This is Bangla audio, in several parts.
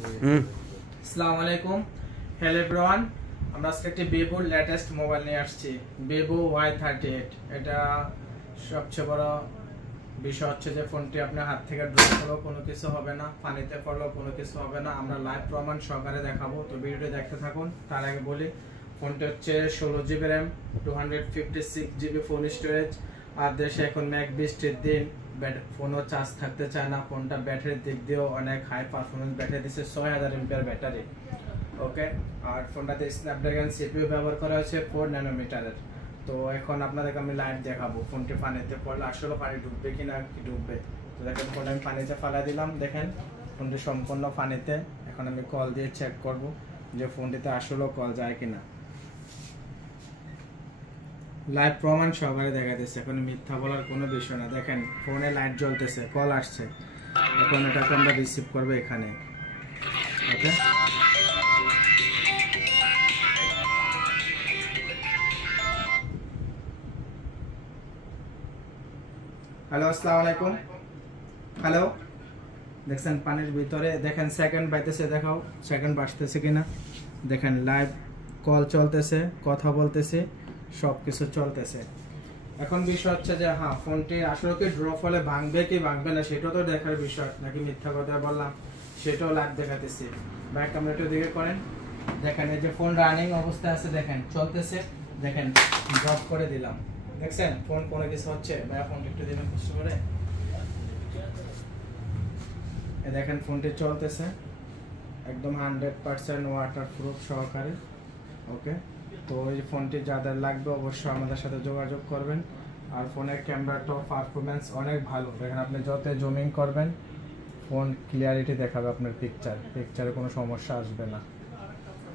আসসালামু আলাইকুম, হ্যালো এভরিওয়ান। আমরা আজকে একটি ভিভোর লেটেস্ট মোবাইল নিয়ে আসছি, ভিভো Y38। এটা সবচেয়ে বড় বিষয় হচ্ছে যে ফোনটি আপনার হাত থেকে ড্রপ করলেও কোনো কিছু হবে না, পানিতে পড়লেও কোনো কিছু হবে না। আমরা লাইভ প্রমাণ সহকারে দেখাবো, তো ভিডিওটি দেখতে থাকুন। তার আগে বলি, ফোনটি হচ্ছে 16GB RAM, 256GB phone storage. আর দেশে এখন মেঘ বৃষ্টির দিন, ফোনও চার্জ থাকতে চায় না। ফোনটা ব্যাটারির দিক দিয়েও অনেক হাই পারফরমেন্স ব্যাটারি দিচ্ছে, 6000 mAh ব্যাটারি। ওকে, আর ফোনটাতে স্ন্যাপড্রাগন সিপিইউ ব্যবহার করা হয়েছে 4 ন্যানোমিটারের। তো এখন আপনাদেরকে আমি লাইভ দেখাবো ফোনটি পানিতে পড়লে আসলে পানি ডুববে কিনা, কি ডুববে। তো দেখেন, ফোনটা আমি পানিতে ফেলা দিলাম, দেখেন ফোনটি সম্পূর্ণ পানিতে। এখন আমি কল দিয়ে চেক করব যে ফোনটিতে আসলেও কল যায় কিনা। লাইভ প্রমাণ সহকারে দেখা দিচ্ছে, এখন মিথ্যা বলার কোনো বিষয় না। দেখেন ফোনে লাইট জ্বলতেছে, কল আসছে। এখন এটাকে আমরা রিসিভ করবো এখানে। ওকে, হ্যালো, আসসালামু আলাইকুম। হ্যালো, দেখছেন পানির ভিতরে, দেখেন সেকেন্ড পাইতেছে, দেখাও সেকেন্ড বাজতেছে কিনা। দেখেন লাইভ কল চলতেছে, কথা বলতেছে, সব কিছু চলতেছে। এখন বিষয় হচ্ছে যে হ্যাঁ, ফোনটি আসলে কি ড্রপ হলে ভাঙবে কি ভাঙবে না সেটাও তো দেখার বিষয়, নাকি মিথ্যা কথা বললাম সেটাও লাইভ দেখাতেছি। ব্যাক ক্যামেরাটা দিকে করেন, দেখেন এই যে ফোন রানিং অবস্থায় আছে, দেখেন চলতেছে। দেখেন ড্রপ করে দিলাম, দেখছেন ফোন কোনো কিছু হচ্ছে। ভাইয়া ফোনটা একটু দিন কষ্ট করে। দেখেন ফোনটি চলতেছে একদম 100% ওয়াটারপ্রুফ সহকারে। ওকে, তো এই ফোনটি যাদের লাগবে অবশ্যই আমাদের সাথে যোগাযোগ করবেন। আর ফোনের ক্যামেরাটাও পারফরমেন্স অনেক ভালো, দেখেন আপনি যত জুমিং করবেন ফোন ক্লিয়ারিটি দেখাবে, আপনার পিকচারে কোনো সমস্যা আসবে না।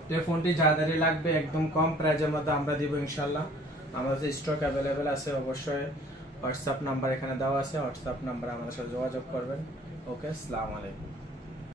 তো এই ফোনটি যাদেরই লাগবে একদম কম প্রাইজের মধ্যে আমরা দিব ইনশাল্লাহ। আমাদের স্টক অ্যাভেলেবেল আছে, অবশ্যই হোয়াটসঅ্যাপ নাম্বার এখানে দেওয়া আছে, হোয়াটসঅ্যাপ নাম্বারে আমাদের সাথে যোগাযোগ করবেন। ওকে, আসসালামু আলাইকুম।